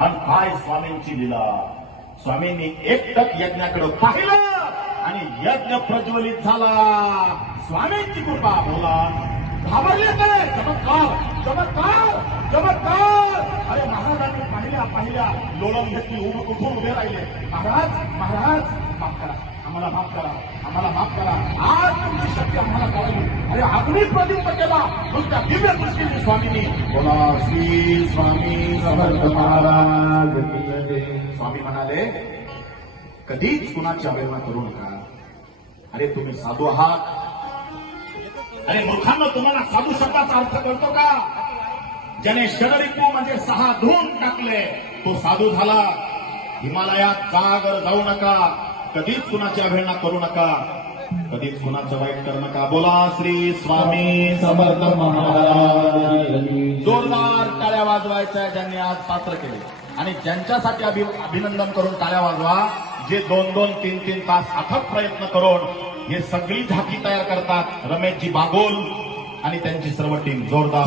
आणि काय स्वामींची लीला. स्वामींनी एकटक यज्ञाकडे पाहिलं आणि यज्ञ प्रज्वलित झाला. स्वामींची कृपा. बोला घाबरले ते. चमत्कार चमत्कार चमत्कार. अरे महाराजांनी पाहिल्या लोळण घेतली, उठून उभे राहिले. महाराज महाराज माफ करा, आम्हाला माफ करा, आम्हाला माफ करा. आज तुमची शक्ती आम्हाला कळली. अरे अग्निच प्रदीप्त केला नुसत्या दिव्य दृष्टीने स्वामींनी. बोला श्री स्वामी समर्थ महाराज. स्वामी म्हणाले कधीच कुणाची अवहेलना करू नका. अरे तुम्ही साधू आहात. अरे मूर्खांनो, तुम्हाला साधू शब्दाचा अर्थ कळतो का? ज्याने षडरिपू म्हणजे 6 धुवून टाकले तो साधू झाला. हिमालयात जागर जाऊ नका. कधीच कुणाची अवहेलना करू नका. कधीच कुणाचं वाईट करू नका. बोला श्री स्वामी समर्थ महाराज. जोरदार टाळ्या वाजवायच्या ज्यांनी आज पात्र केले आणि ज्यांच्यासाठी अभिनंदन करून टाळ्या वाजवा. जे 2-2, 3-3 तास अथक प्रयत्न करून हे सगळी झाकी तयार करतात. रमेशजी बागोल आणि त्यांची सर्व टीम. जोरदार